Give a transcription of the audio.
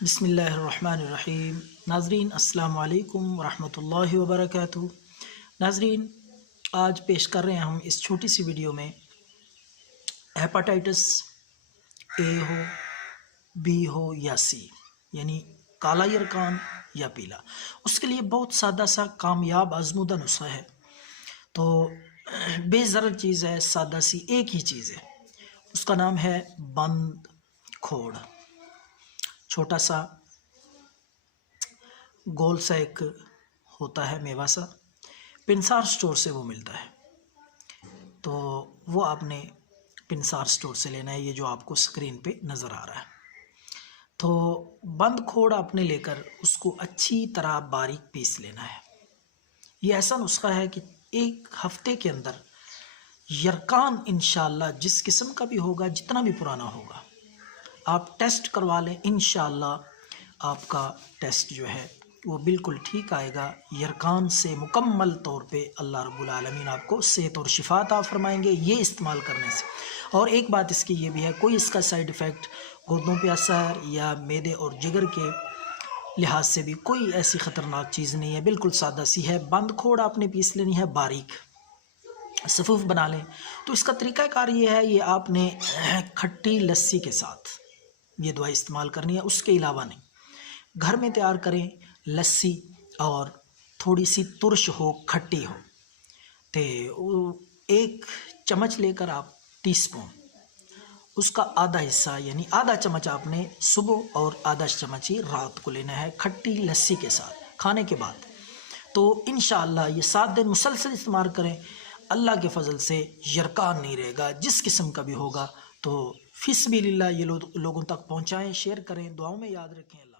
بسم اللہ الرحمن الرحیم۔ ناظرین السلام علیکم ورحمۃ اللہ وبرکاتہ۔ ناظرین آج پیش کر رہے ہیں ہم اس چھوٹی سی ویڈیو میں ہیپاٹائٹس اے ہو، بی ہو یا سی، یعنی کالا یرکان یا پیلا، اس کے لیے بہت سادہ سا کامیاب آزمودہ نسخہ ہے۔ تو بے ضرر چیز ہے، سادہ سی ایک ہی چیز ہے، اس کا نام ہے بند کھوڑ۔ چھوٹا سا گول سا ایک ہوتا ہے میوہ سا، پنسار سٹور سے وہ ملتا ہے، تو وہ آپ نے پنسار سٹور سے لینا ہے، یہ جو آپ کو سکرین پہ نظر آ رہا ہے۔ تو بند کھوڑ آپ نے لے کر اس کو اچھی طرح باریک پیس لینا ہے۔ یہ ایسا نسخہ ہے کہ ایک ہفتے کے اندر یرکان انشاءاللہ جس قسم کا بھی ہوگا، جتنا بھی پرانا ہوگا، آپ ٹیسٹ کروا لیں، انشاءاللہ آپ کا ٹیسٹ جو ہے وہ بالکل ٹھیک آئے گا۔ یرکان سے مکمل طور پہ اللہ رب العالمین آپ کو صحت اور شفا عطا فرمائیں گے یہ استعمال کرنے سے۔ اور ایک بات اس کی یہ بھی ہے، کوئی اس کا سائیڈ ایفیکٹ گردوں پہ اثر یا معدے اور جگر کے لحاظ سے بھی کوئی ایسی خطرناک چیز نہیں ہے، بالکل سادہ سی ہے۔ بند کھوڑ آپ نے پیس لینی ہے باریک، صفوف بنا لیں۔ تو اس کا طریقہ کار یہ ہے، یہ آپ نے کھٹی لسی کے ساتھ یہ دوائی استعمال کرنی ہے، اس کے علاوہ نہیں۔ گھر میں تیار کریں لسی، اور تھوڑی سی ترش ہو، کھٹی ہو، تو ایک چمچ لے کر آپ ٹی سپون، اس کا آدھا حصہ یعنی آدھا چمچ آپ نے صبح اور آدھا چمچ ہی رات کو لینا ہے، کھٹی لسی کے ساتھ کھانے کے بعد۔ تو انشاءاللہ یہ 7 دن مسلسل استعمال کریں، اللہ کے فضل سے یرکان نہیں رہے گا، جس قسم کا بھی ہوگا۔ تو فی سبیل اللہ یہ لوگوں تک پہنچائیں، شیئر کریں، دعاؤں میں یاد رکھیں۔ اللہ